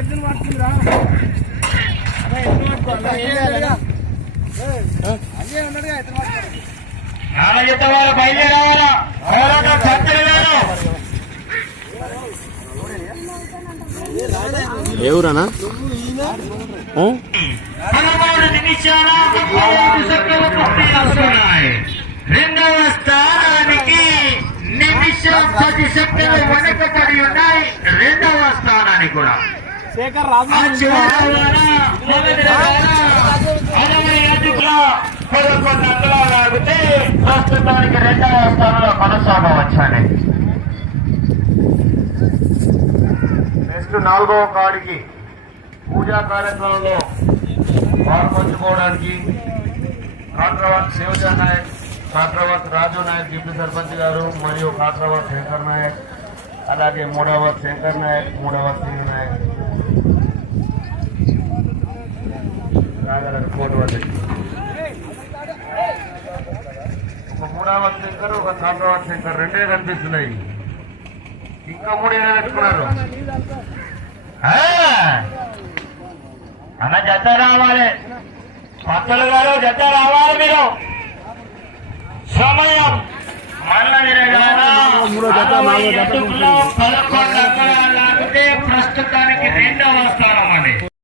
ఎద్దులు పడుతుందిరా అదే ఎద్దులు పట్టుకోవాలి అన్నీ ఉన్నట్టుగా ఎద్దులు పట్టుకోవాలి నాలుగు బయలుదేరావాలా ఏ ఊరనా? 13 నిమిషాల 35 సెకండ్లు పూర్తి. రెండవ స్థానానికి నిమిషం 10 సెకండ్లు వెనుకబడి ఉన్నాయి. రెండవ స్థానానికి కూడా శేఖర్ లాగితే ప్రస్తుతానికి రెండవ స్థానంలో కొనసాగవచ్చని. నెక్స్ట్ 4వ కాడికి పూజా కార్యక్రమంలో పాల్పంచుకోవడానికి కాట్రావత్ శివజా నాయక్, కాట్రావత్ రాజు నాయక్ డిప్యూటీ సర్పంచ్ గారు మరియు కాట్రావత్ శంకర్ నాయక్, అలాగే 3వ శంకర్ నాయక్, 3వ సింగ్ నాయక్ రాగలరు కోర్టు వద్ద. ఒక 3వ శంకర్, ఒక కాట్రావత్ శంకర్ రెండే కనిపిస్తున్నాయి. ఇంకా 3 పెట్టుకున్నారు. అన్న జత రావాలి, పక్కలు గారు జత రావాలి. మీరు సమయం మళ్ళీ 11 అంకణాలు లాగితే ప్రస్తుతానికి రెండవ స్థానం.